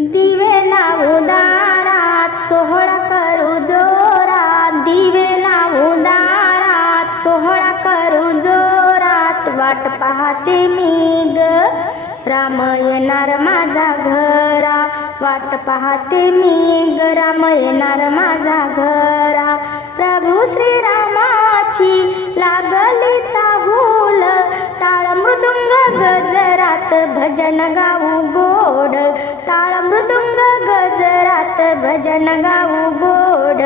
दिवे लावू दारात सोहळा करू जोरात. दिवे लावू दारात सोहळा करू जोरात. वाट पाहते मी ग. राम येणार माझा घरा. वाट पाहते मी ग. राम येणार माझा घरा. प्रभू श्रीरामाची लागली चाहू मृदुंग गजरात भजन गाऊ गोड. टाळ मृदुंग गजरात भजन गाऊ गोड.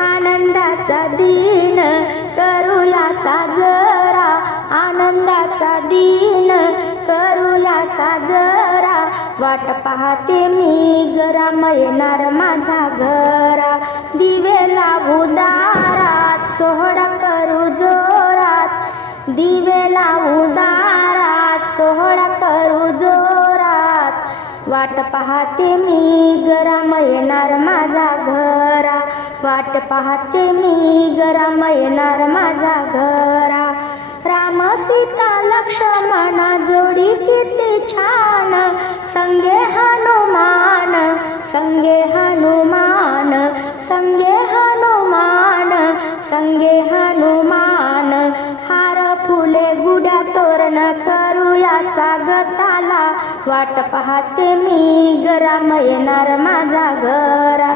आनंदाचा दिन करूया साजरा. आनंदाचा दिन करूया साजरा. वाट पाहते मी गराम येणार माझा घरा. दिवे लावू दारात सोहळा करू जोरात. दिवे लावू दारात सोहळा करू जोरात. वाट पाहते मी गरम येणार माझा घरा. वाट पाहते मी गरम येणार माझा घरा. राम सीता लक्ष्मणा जोडी किती छान. संगे हनुमान संगे हनुमान संगे करूया स्वागताला वाट पाहते मी. गराम येणार माझा घरा.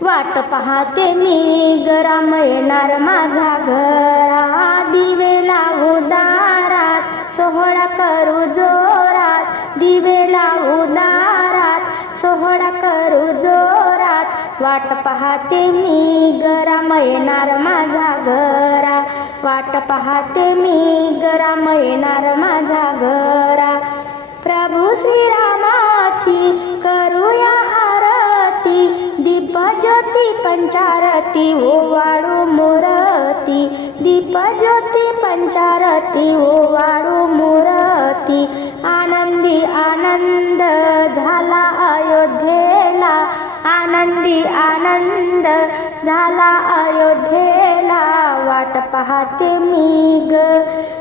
वाट पाहते मी. गराम येणार माझा घरा. दिवे लावू दारात सोहळा करू जोरात. दिवे लावू दारात सोहळा करू जोरात. वाट पाहते मी. गराम येणार माझा घर. वाट पाहते मी गराम येणार माझा घरा प्रभू श्रीरामाची करूया आरती. दीप ज्योती पंचारती ओवाळू मुरती. दीप ज्योती पंचारती ओवाळू मुरती. आनंदी आनंद झाला आनंदी आनंद झाला अयोध्येला? वाट पाहते मी ग.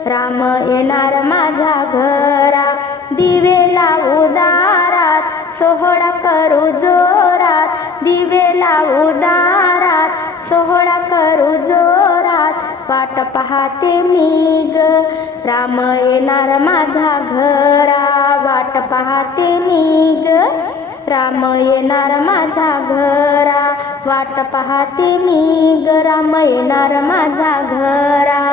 राम येणार माझा घरा. दिवे लावू दारात सोहळा करू जोरात. दिवे लावू दारात सोहळा करू जोरात. वाट पाहते मी ग. राम येणार माझा घरा. वाट पाहते मी ग. राम येणार माझा घरा. वाट पाहते मी ग राम येणार माझा घरा.